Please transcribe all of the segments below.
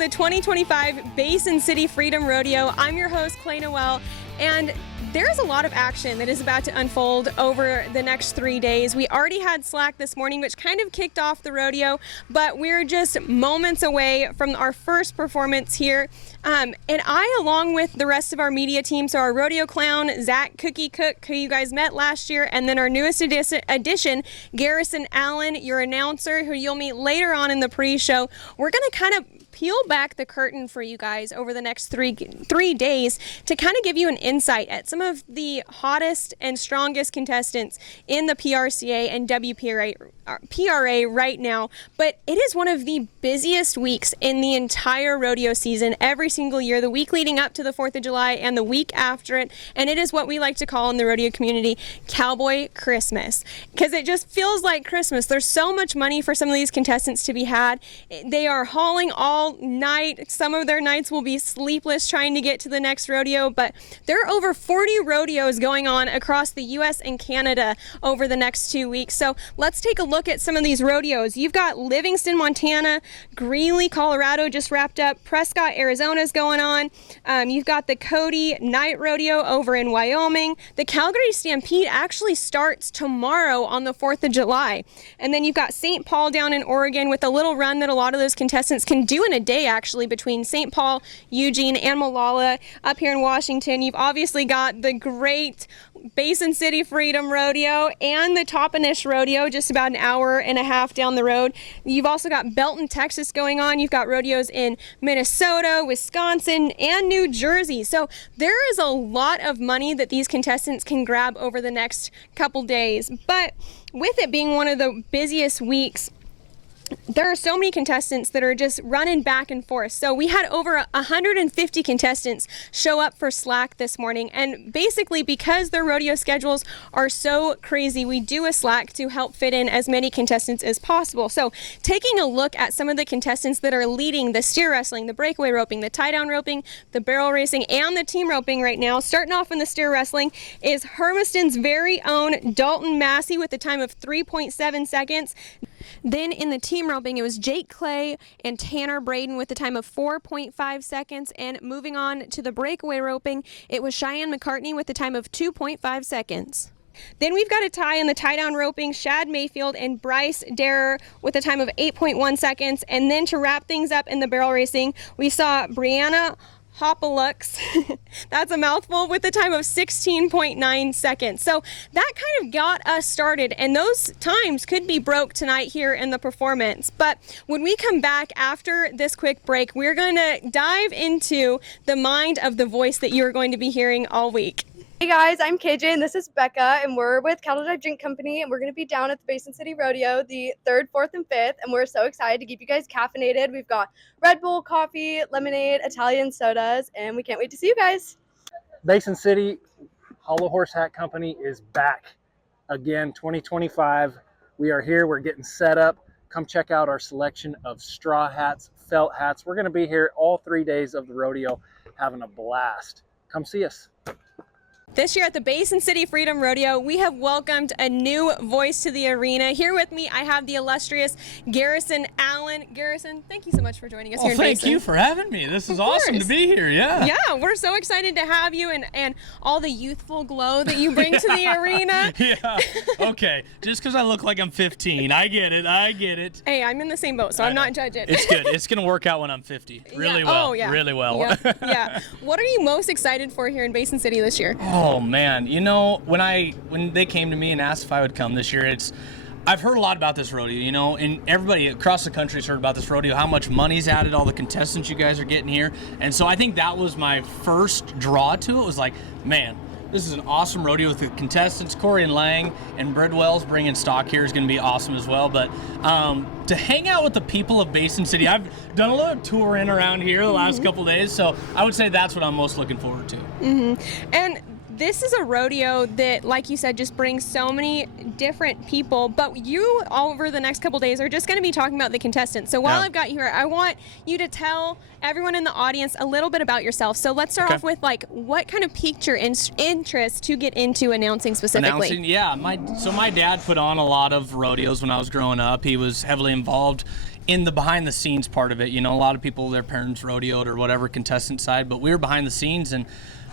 the 2025 Basin City Freedom Rodeo. I'm your host, Clay Noel, and there's a lot of action that is about to unfold over the next 3 days. We already had Slack this morning, which kind of kicked off the rodeo, but we're just moments away from our first performance here. And I, along with the rest of our media team, so our rodeo clown, Zach Cookie Cook, who you guys met last year, and then our newest addition, Garrison Allen, your announcer, who you'll meet later on in the pre-show. We're going to kind of peel back the curtain for you guys over the next three days to kind of give you an insight at some of the hottest and strongest contestants in the PRCA and PRA right now. But it is one of the busiest weeks in the entire rodeo season every single year, the week leading up to the 4th of July and the week after it. And it is what we like to call in the rodeo community Cowboy Christmas, because it just feels like Christmas. There's so much money for some of these contestants to be had. They are hauling all night. Some of their nights will be sleepless trying to get to the next rodeo, but there are over 40 rodeos going on across the U.S. and Canada over the next 2 weeks. So let's take a look at some of these rodeos. You've got Livingston, Montana, Greeley, Colorado just wrapped up, Prescott, Arizona's going on. You've got the Cody Night Rodeo over in Wyoming. The Calgary Stampede actually starts tomorrow on the 4th of July. And then you've got St. Paul down in Oregon with a little run that a lot of those contestants can do in a day, actually, between St. Paul, Eugene, and Molalla. Up here in Washington, you've obviously got the great Basin City Freedom Rodeo and the Toppenish Rodeo just about an hour and a half down the road. You've also got Belton, Texas going on. You've got rodeos in Minnesota, Wisconsin, and New Jersey. So there is a lot of money that these contestants can grab over the next couple days. But with it being one of the busiest weeks, there are so many contestants that are just running back and forth. So we had over 150 contestants show up for Slack this morning. And basically, because their rodeo schedules are so crazy, we do a Slack to help fit in as many contestants as possible. So taking a look at some of the contestants that are leading the steer wrestling, the breakaway roping, the tie down roping, the barrel racing, and the team roping right now. Starting off in the steer wrestling is Hermiston's very own Dalton Massey with a time of 3.7 seconds. Then in the team roping, it was Jake Clay and Tanner Braden with a time of 4.5 seconds. And moving on to the breakaway roping, it was Cheyenne McCartney with a time of 2.5 seconds. Then we've got a tie in the tie-down roping, Shad Mayfield and Bryce Darer with a time of 8.1 seconds. And then to wrap things up in the barrel racing, we saw Brianna Hopalux, that's a mouthful, with a time of 16.9 seconds. So that kind of got us started, and those times could be broke tonight here in the performance. But when we come back after this quick break, we're going to dive into the mind of the voice that you're going to be hearing all week. Hey guys, I'm KJ and this is Becca, and we're with Cattle Drive Drink Company, and we're going to be down at the Basin City Rodeo the 3rd, 4th, and 5th, and we're so excited to keep you guys caffeinated. We've got Red Bull, coffee, lemonade, Italian sodas, and we can't wait to see you guys. Basin City Hollow Horse Hat Company is back again, 2025. We are here. We're getting set up. Come check out our selection of straw hats, felt hats. We're going to be here all 3 days of the rodeo having a blast. Come see us. This year at the Basin City Freedom Rodeo, we have welcomed a new voice to the arena. Here with me, I have the illustrious Garrison Allen. Garrison, thank you so much for joining us here in Basin. Thank you for having me. This is awesome to be here, yeah. Yeah, we're so excited to have you and all the youthful glow that you bring to the arena. Yeah, okay. Just because I look like I'm 15. I get it. Hey, I'm in the same boat, so I'm not judging. It's good. It's going to work out when I'm 50. Really well. Oh, yeah. Really well. Yeah. What are you most excited for here in Basin City this year? Oh man, you know, when they came to me and asked if I would come this year, I've heard a lot about this rodeo, you know, and everybody across the country has heard about this rodeo, how much money's added, all the contestants you guys are getting here. And so I think that was my first draw to it. Was like, man, this is an awesome rodeo with the contestants. Corey and Lang and Bridwell's bringing stock here is going to be awesome as well. But to hang out with the people of Basin City, I've done a little touring around here the last couple days, so I would say that's what I'm most looking forward to. And this is a rodeo that, like you said, just brings so many different people, but you, over the next couple days, are just going to be talking about the contestants. So while I've got you here, I want you to tell everyone in the audience a little bit about yourself. So let's start off with, like, what kind of piqued your interest to get into announcing specifically? Yeah. My dad put on a lot of rodeos when I was growing up. He was heavily involved in the behind the scenes part of it. You know, a lot of people, their parents rodeoed or whatever, contestant side, but we were behind the scenes, and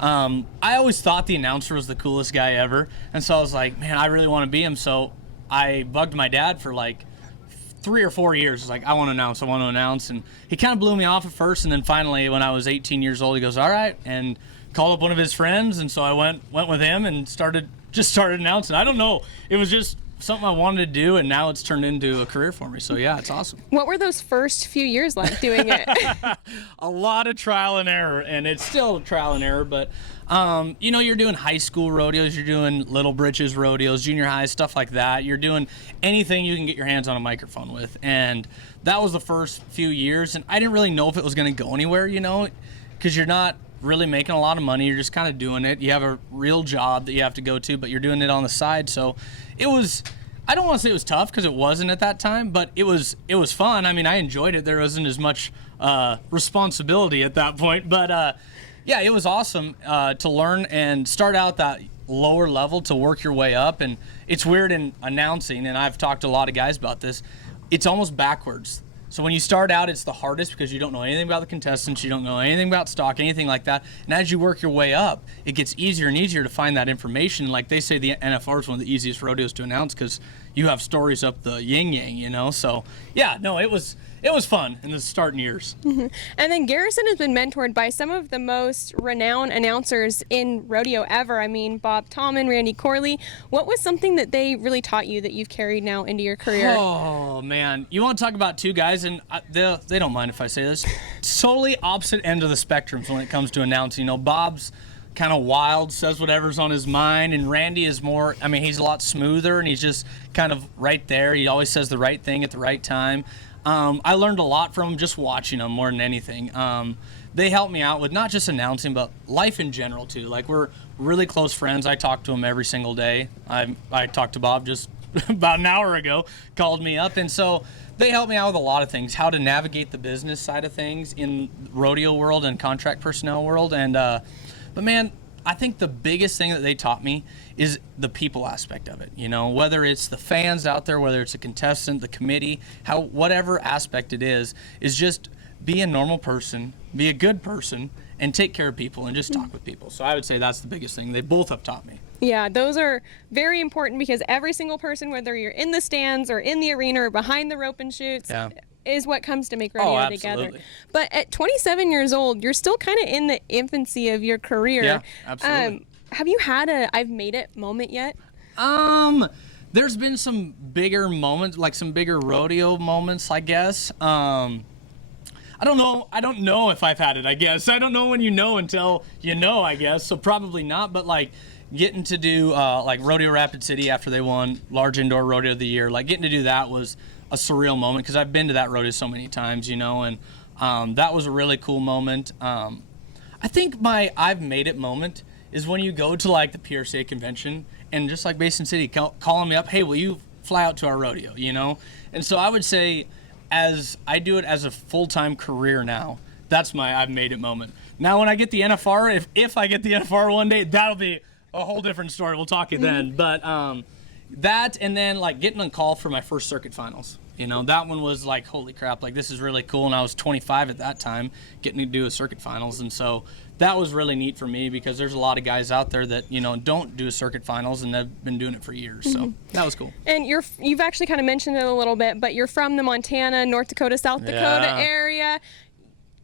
I always thought the announcer was the coolest guy ever, and so I was like, man, I really want to be him. So I bugged my dad for like 3 or 4 years. I was like, I want to announce, and he kind of blew me off at first, and then finally when I was 18 years old, he goes, all right, and called up one of his friends, and so I went with him and started announcing. I don't know, it was just something I wanted to do, and now it's turned into a career for me. So yeah, it's awesome. What were those first few years like doing it? A lot of trial and error, and it's still trial and error, but you know, you're doing high school rodeos, you're doing Little Britches rodeos, junior high, stuff like that. You're doing anything you can get your hands on a microphone with, and that was the first few years, and I didn't really know if it was going to go anywhere, you know, because you're not really making a lot of money. You're just kind of doing it. You have a real job that you have to go to, but you're doing it on the side. So it was, I don't want to say it was tough, because it wasn't at that time, but it was fun. I mean, I enjoyed it. There wasn't as much responsibility at that point, but yeah, it was awesome to learn and start out that lower level to work your way up. And it's weird in announcing, and I've talked to a lot of guys about this, it's almost backwards. So when you start out, it's the hardest because you don't know anything about the contestants, you don't know anything about stock, anything like that. And as you work your way up, it gets easier and easier to find that information. Like they say, the NFR is one of the easiest rodeos to announce because you have stories up the yin-yang, you know? So yeah, no, it was fun in the starting years. Mm-hmm. And then Garrison has been mentored by some of the most renowned announcers in rodeo ever. I mean, Bob Tallman, Randy Corley. What was something that they really taught you that you've carried now into your career? Oh, man. You want to talk about two guys, and they don't mind if I say this, totally opposite end of the spectrum when it comes to announcing. You know, Bob's kind of wild, says whatever's on his mind, and Randy is more, I mean, he's a lot smoother, and he's just kind of right there. He always says the right thing at the right time. I learned a lot from them just watching them more than anything. They helped me out with not just announcing, but life in general too. Like, we're really close friends. I talk to them every single day. I talked to Bob just about an hour ago, called me up, and so they helped me out with a lot of things, how to navigate the business side of things in rodeo world and contract personnel world. And but man, I think the biggest thing that they taught me is the people aspect of it. You know, whether it's the fans out there, whether it's a contestant, the committee, whatever aspect it is just be a normal person, be a good person, and take care of people and just talk with people. So I would say that's the biggest thing they both have taught me. Yeah, those are very important because every single person, whether you're in the stands or in the arena or behind the rope and chutes, is what comes to make rodeo together. But at 27 years old, you're still kind of in the infancy of your career. Yeah, absolutely. Have you had a I've made it moment yet? There's been some bigger moments, like some bigger rodeo moments, I guess. I don't know if I've had it, I guess. I don't know when you know until you know, I guess. So probably not, but like getting to do like Rodeo Rapid City after they won Large Indoor Rodeo of the Year, like getting to do that was a surreal moment because I've been to that rodeo so many times, you know, and that was a really cool moment. I think my I've made it moment is when you go to like the PRCA convention and just like Basin City calling me up, hey, will you fly out to our rodeo, you know? And so I would say as I do it as a full-time career now, that's my I've made it moment. Now when I get the NFR, if I get the NFR one day, that'll be a whole different story. We'll talk it then. But that, and then like getting on call for my first circuit finals. You know, that one was like, holy crap, like this is really cool. And I was 25 at that time, getting to do a circuit finals. And so that was really neat for me because there's a lot of guys out there that, you know, don't do a circuit finals and they've been doing it for years. So that was cool. And you've actually kind of mentioned it a little bit, but you're from the Montana, North Dakota, South Dakota area.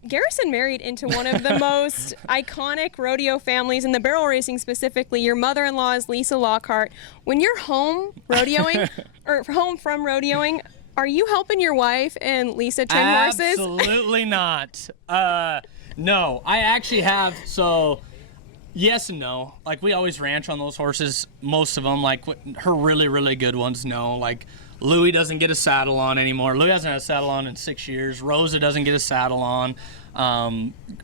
Garrison married into one of the most iconic rodeo families in the barrel racing specifically. Your mother-in-law is Lisa Lockhart. When you're home rodeoing, or home from rodeoing, are you helping your wife and Lisa train horses? Absolutely not. No, I actually have, so yes and no. Like we always ranch on those horses, most of them, like her really, really good ones, no. Like Louie doesn't get a saddle on anymore. Louie hasn't had a saddle on in 6 years. Rosa doesn't get a saddle on,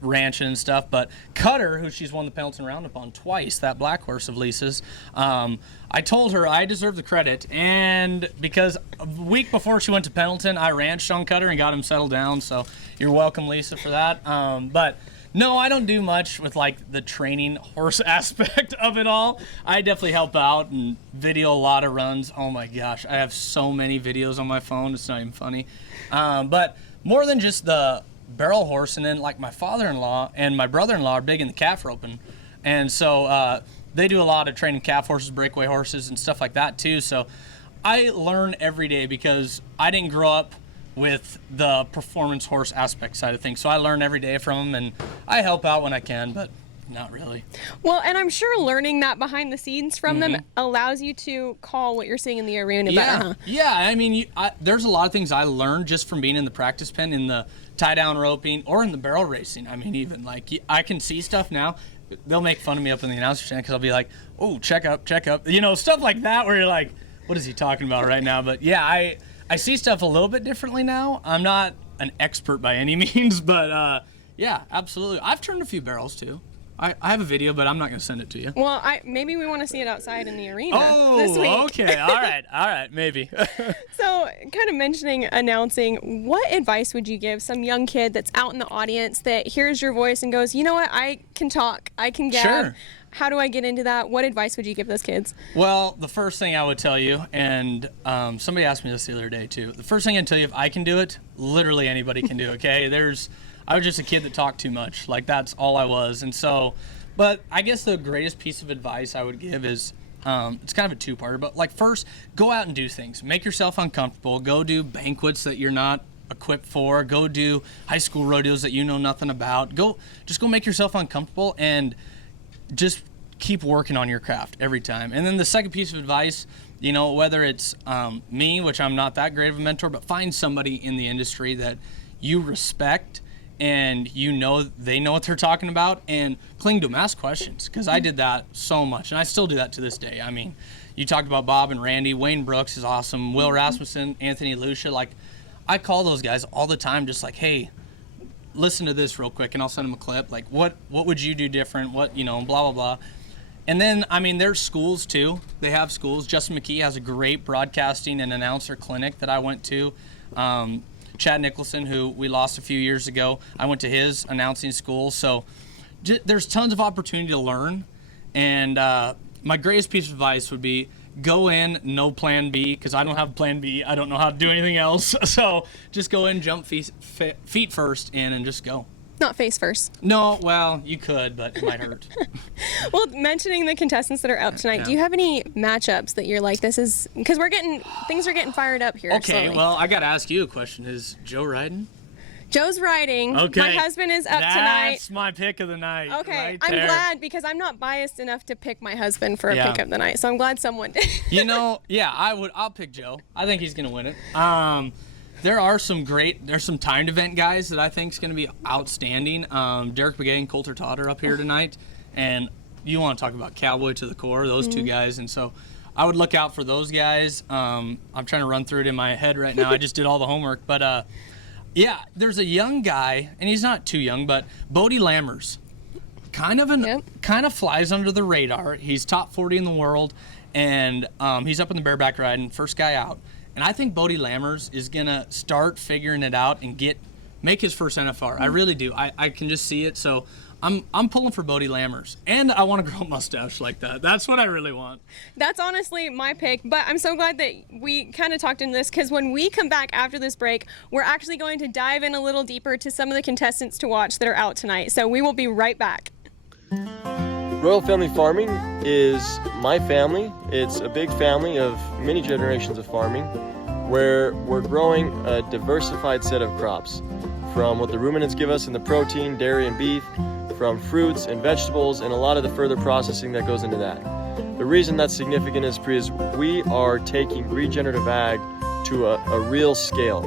ranching and stuff. But Cutter, who she's won the Pendleton Roundup on twice, that black horse of Lisa's, I told her I deserve the credit. And because a week before she went to Pendleton, I ranched on Cutter and got him settled down. So you're welcome, Lisa, for that. But No, I don't do much with like the training horse aspect of it all. I definitely help out and video a lot of runs. Oh my gosh, I have so many videos on my phone. It's not even funny. But more than just the barrel horse, and then like my father-in-law and my brother-in-law are big in the calf roping. And so they do a lot of training calf horses, breakaway horses, and stuff like that too. So I learn every day because I didn't grow up with the performance horse aspect side of things. So I learn every day from them, and I help out when I can, but not really. Well, and I'm sure learning that behind the scenes from them allows you to call what you're seeing in the arena better, huh? Yeah, I mean, there's a lot of things I learned just from being in the practice pen, in the tie-down roping, or in the barrel racing. I mean, even, like, I can see stuff now. They'll make fun of me up in the announcer stand because I'll be like, oh, check up. You know, stuff like that where you're like, what is he talking about right now? But, yeah, I see stuff a little bit differently now. I'm not an expert by any means, but yeah, absolutely. I've turned a few barrels too. I have a video, but I'm not going to send it to you. Well, maybe we want to see it outside in the arena this week. Oh, okay. All right, maybe. So, kind of mentioning announcing, what advice would you give some young kid that's out in the audience that hears your voice and goes, you know what, I can talk, I can gab. Sure. How do I get into that? What advice would you give those kids? Well, the first thing I would tell you, and somebody asked me this the other day too, the first thing I'd tell you, if I can do it, literally anybody can do it, okay? I was just a kid that talked too much. Like, that's all I was. And so, but I guess the greatest piece of advice I would give is, it's kind of a two-parter, but like, first, go out and do things. Make yourself uncomfortable. Go do banquets that you're not equipped for. Go do high school rodeos that you know nothing about. Just go make yourself uncomfortable and just keep working on your craft every time. And then the second piece of advice, you know, whether it's me, which I'm not that great of a mentor, but find somebody in the industry that you respect and you know they know what they're talking about, and cling to them, ask questions, because I did that so much, and I still do that to this day. I mean, you talked about Bob and Randy. Wayne Brooks is awesome. Will Rasmussen, Anthony Lucia. Like, I call those guys all the time, just like, hey, listen to this real quick, and I'll send them a clip. Like, what would you do different? What, you know, blah, blah, blah. And then, I mean, there's schools too. They have schools. Justin McKee has a great broadcasting and announcer clinic that I went to. Chad Nicholson, who we lost a few years ago, I went to his announcing school. So there's tons of opportunity to learn. And my greatest piece of advice would be go in, no plan B, because I don't have plan B. I don't know how to do anything else. So just go in, jump feet first in, and just go. Not face first. No, well, you could, but it might hurt. Well, mentioning the contestants that are up tonight, do you have any matchups that you're like, this is, because things are getting fired up here. Okay, slowly. well, I got to ask you a question. Is Joe riding? Joe's riding. Okay. My husband is up tonight. That's my pick of the night. Okay, right I'm there. glad, because I'm not biased enough to pick my husband for a pick of the night, so I'm glad someone did. You know, yeah, I'll pick Joe. I think he's going to win it. There's some timed event guys that I think is going to be outstanding. Derek Begay and Coulter Todd are up here tonight, and you want to talk about cowboy to the core, those two guys, and so I would look out for those guys. I'm trying to run through it in my head right now. I just did all the homework, but yeah, there's a young guy, and he's not too young, but Bodie Lammers, kind of flies under the radar. He's top 40 in the world, and he's up in the bareback riding, first guy out. And I think Bodie Lammers is going to start figuring it out and make his first NFR. I really do. I can just see it. So I'm pulling for Bodie Lammers. And I want to grow a mustache like that. That's what I really want. That's honestly my pick, but I'm so glad that we kind of talked into this, because when we come back after this break, we're actually going to dive in a little deeper to some of the contestants to watch that are out tonight. So we will be right back. Royal Family Farming is my family. It's a big family of many generations of farming, where we're growing a diversified set of crops, from what the ruminants give us in the protein, dairy, and beef, from fruits and vegetables, and a lot of the further processing that goes into that. The reason that's significant is because we are taking regenerative ag to a real scale,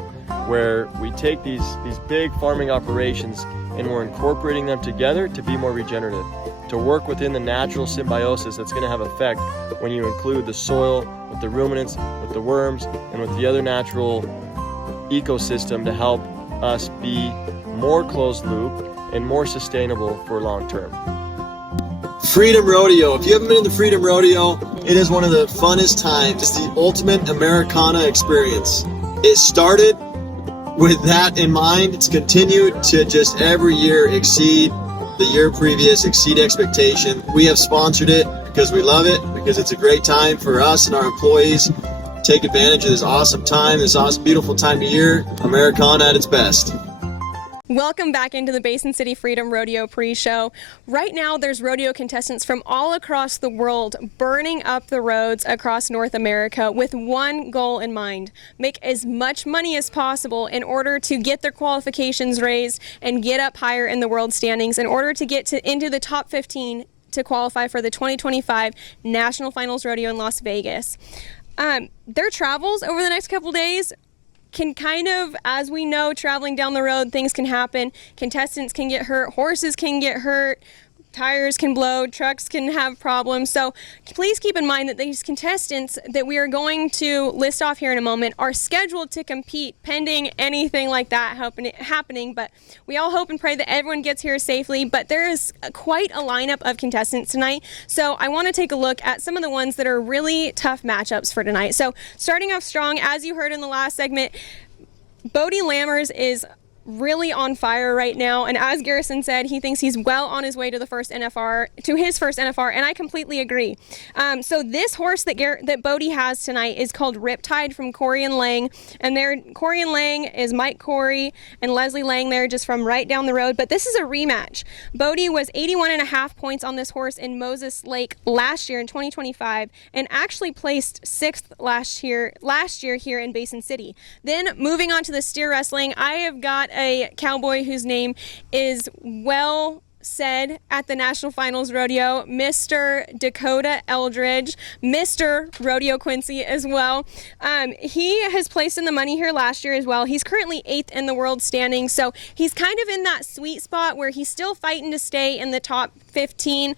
where we take these big farming operations and we're incorporating them together to be more regenerative, to work within the natural symbiosis that's going to have effect when you include the soil with the ruminants, with the worms, and with the other natural ecosystem to help us be more closed loop and more sustainable for long term. Freedom Rodeo. If you haven't been to the Freedom Rodeo, it is one of the funnest times. It's the ultimate Americana experience. It started with that in mind. It's continued to just every year exceed the year previous exceed expectation. We have sponsored it because we love it, because it's a great time for us and our employees. Take advantage of this awesome time, this awesome, beautiful time of year. Americana at its best. Welcome back into the Basin City Freedom Rodeo pre-show. Right now, there's rodeo contestants from all across the world burning up the roads across North America with one goal in mind: make as much money as possible in order to get their qualifications raised and get up higher in the world standings in order to get into the top 15 to qualify for the 2025 National Finals Rodeo in Las Vegas. Their travels over the next couple days can kind of, as we know, traveling down the road, things can happen. Contestants can get hurt, horses can get hurt, tires can blow, trucks can have problems. So please keep in mind that these contestants that we are going to list off here in a moment are scheduled to compete pending anything like that happening. But we all hope and pray that everyone gets here safely. But there is quite a lineup of contestants tonight. So I want to take a look at some of the ones that are really tough matchups for tonight. So starting off strong, as you heard in the last segment, Bodie Lammers is really on fire right now, and as Garrison said, he thinks he's well on his way to his first NFR, and I completely agree. So this horse that Bodie has tonight is called Riptide from Corey and Lang, and Corey and Lang is Mike Corey and Leslie Lang there just from right down the road, but this is a rematch. Bodie was 81.5 points on this horse in Moses Lake last year in 2025, and actually placed 6th last year here in Basin City. Then moving on to the steer wrestling, I have got a cowboy whose name is well said at the National Finals Rodeo, Mr. Dakota Eldridge, Mr. Rodeo Quincy as well. He has placed in the money here last year as well. He's currently 8th in the world standing, so he's kind of in that sweet spot where he's still fighting to stay in the top 15,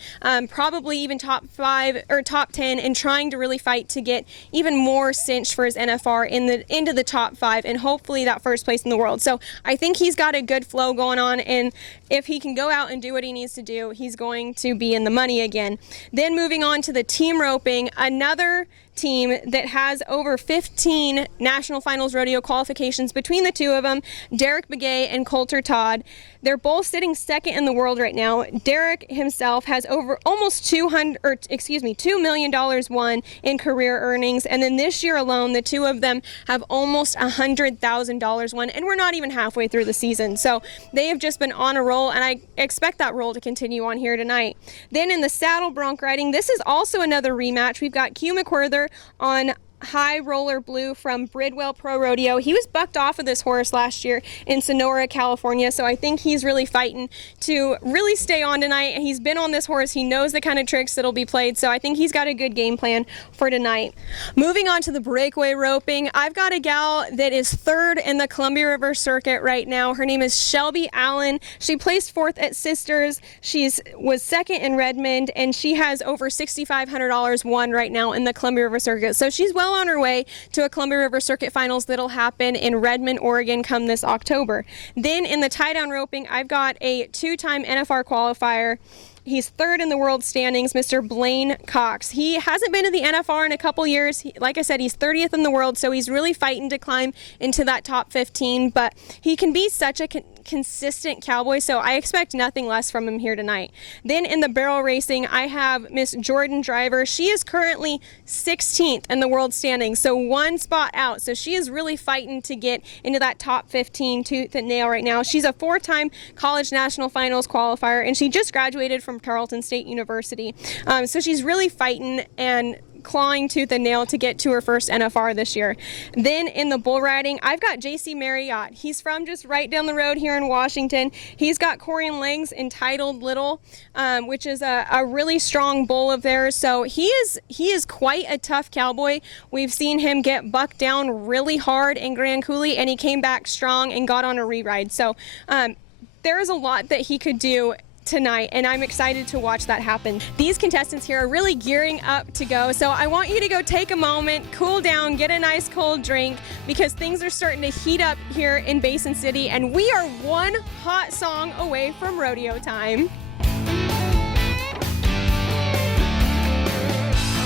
probably even top 5 or top 10, and trying to really fight to get even more cinched for his NFR into the top 5 and hopefully that first place in the world. So I think he's got a good flow going on, and if he can go out and do what he needs to do, he's going to be in the money again. Then moving on to the team roping, another team that has over 15 National Finals Rodeo qualifications between the two of them, Derek Begay and Coulter Todd. They're both sitting second in the world right now. Derek himself has over almost $2 million won in career earnings, and then this year alone, the two of them have almost $100,000 won, and we're not even halfway through the season. So they have just been on a roll, and I expect that roll to continue on here tonight. Then in the saddle bronc riding, this is also another rematch. We've got Q McWhirter on High Roller Blue from Bridwell Pro Rodeo. He was bucked off of this horse last year in Sonora, California, so I think he's really fighting to really stay on tonight. He's been on this horse. He knows the kind of tricks that'll be played, so I think he's got a good game plan for tonight. Moving on to the breakaway roping, I've got a gal that is 3rd in the Columbia River Circuit right now. Her name is Shelby Allen. She placed 4th at Sisters. She was 2nd in Redmond, and she has over $6,500 won right now in the Columbia River Circuit. So she's well on her way to a Columbia River Circuit Finals that'll happen in Redmond, Oregon come this October. Then in the tie-down roping, I've got a 2-time NFR qualifier. He's 3rd in the world standings, Mr. Blaine Cox. He hasn't been to the NFR in a couple years. Like I said, he's 30th in the world, so he's really fighting to climb into that top 15, but he can be such a consistent cowboy, so I expect nothing less from him here tonight. Then in the barrel racing, I have Miss Jordan Driver. She is currently 16th in the world standings, so 1 spot out. So she is really fighting to get into that top 15 tooth and nail right now. She's a 4-time college national finals qualifier, and she just graduated from Tarleton State University. So she's really fighting and clawing tooth and nail to get to her first NFR this year. Then in the bull riding, I've got JC Marriott. He's from just right down the road here in Washington. He's got Corey and Lang's Entitled Little, which is a really strong bull of theirs. So he is quite a tough cowboy. We've seen him get bucked down really hard in Grand Coulee, and he came back strong and got on a re-ride. So there is a lot that he could do tonight, and I'm excited to watch that happen. These contestants here are really gearing up to go, so I want you to go take a moment, cool down, get a nice cold drink, because things are starting to heat up here in Basin City, and we are one hot song away from rodeo time.